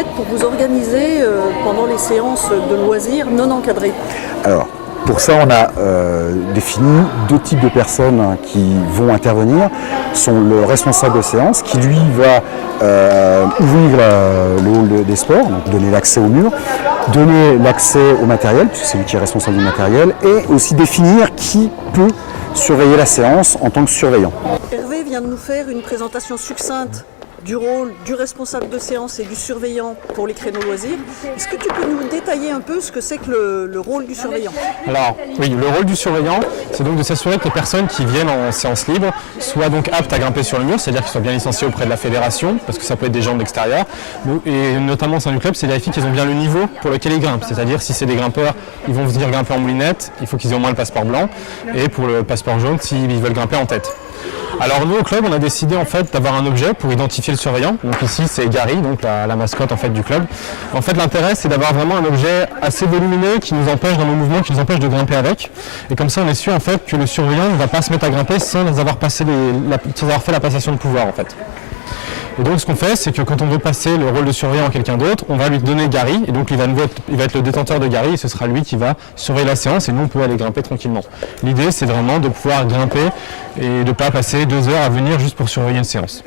faites pour vous organiser pendant les séances de loisirs non encadrées? Alors, pour ça, on a défini deux types de personnes qui vont intervenir. Sont le responsable de séance qui, lui, va ouvrir le hall des sports, donc donner l'accès au mur, donner l'accès au matériel, puisque c'est lui qui est responsable du matériel, et aussi définir qui peut surveiller la séance en tant que surveillant. Hervé vient de nous faire une présentation succincte du rôle du responsable de séance et du surveillant pour les créneaux loisirs. Est-ce que tu peux nous détailler un peu ce que c'est que le rôle du surveillant? Alors oui, le rôle du surveillant, c'est donc de s'assurer que les personnes qui viennent en séance libre soient donc aptes à grimper sur le mur, c'est-à-dire qu'ils soient bien licenciés auprès de la fédération, parce que ça peut être des gens de l'extérieur, et notamment au sein du club, c'est vérifier qu'ils ont bien le niveau pour lequel ils grimpent, c'est-à-dire si c'est des grimpeurs, ils vont venir grimper en moulinette, il faut qu'ils aient au moins le passeport blanc, et pour le passeport jaune, s'ils veulent grimper en tête. Alors nous au club on a décidé en fait d'avoir un objet pour identifier le surveillant. Donc ici c'est Gary, donc la mascotte en fait du club. En fait l'intérêt c'est d'avoir vraiment un objet assez volumineux qui nous empêche dans nos mouvements, qui nous empêche de grimper avec. Et comme ça on est sûr en fait que le surveillant ne va pas se mettre à grimper sans avoir fait la passation de pouvoir en fait. Et donc ce qu'on fait, c'est que quand on veut passer le rôle de surveillant à quelqu'un d'autre, on va lui donner Gary, et donc il va être le détenteur de Gary, et ce sera lui qui va surveiller la séance, et nous on peut aller grimper tranquillement. L'idée c'est vraiment de pouvoir grimper et de ne pas passer 2 heures à venir juste pour surveiller une séance.